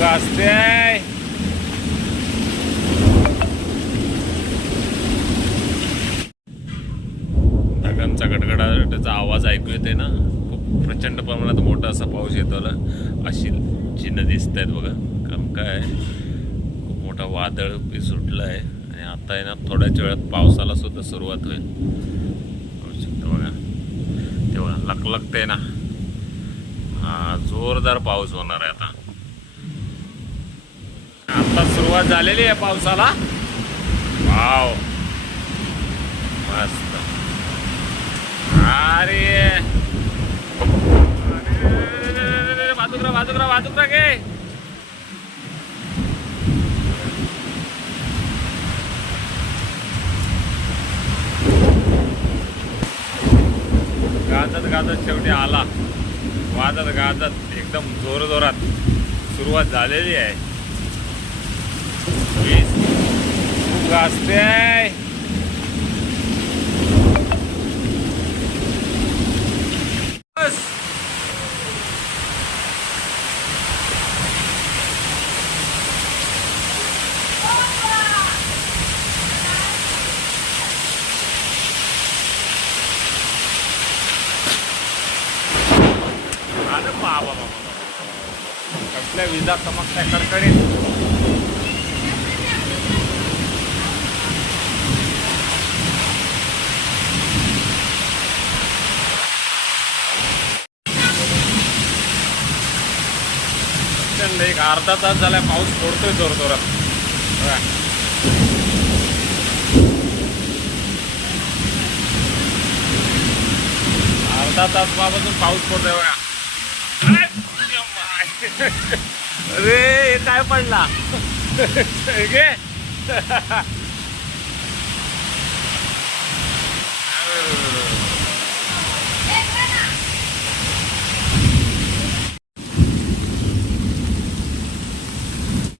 गाजते ढगांचा गडगडाटाचा आवाज ऐकू येते ना? खूप प्रचंड प्रमाणात मोठा असा पाऊस येतो अशी चिन्ह दिसत आहेत बघा. कारण काय? खूप मोठा वादळ बी सुटलं आहे आणि आता आहे ना थोड्याच वेळात पावसाला सुद्धा सुरुवात होईल. करू शकता बघा. तेव्हा लकलकते ना. हा जोरदार पाऊस होणार आहे आता. आता सुरुवात झालेली आहे पावसाला. वाव. मस्त. अरे. बाजूकरा बाजूकरा बाजूकरा घे गाजत गाजत शेवटी आला. वाजत गाजत एकदम जोर जोरात सुरुवात झालेली आहे वीज बाबा कसल्या विजा चमकत्या कडकडीत प्रचंड एक अर्धा तास झालाय पाऊस पडतोय जोर जोरात बघा. अर्धा तासपासून पाऊस पडतोय बघा. अरे काय पडला?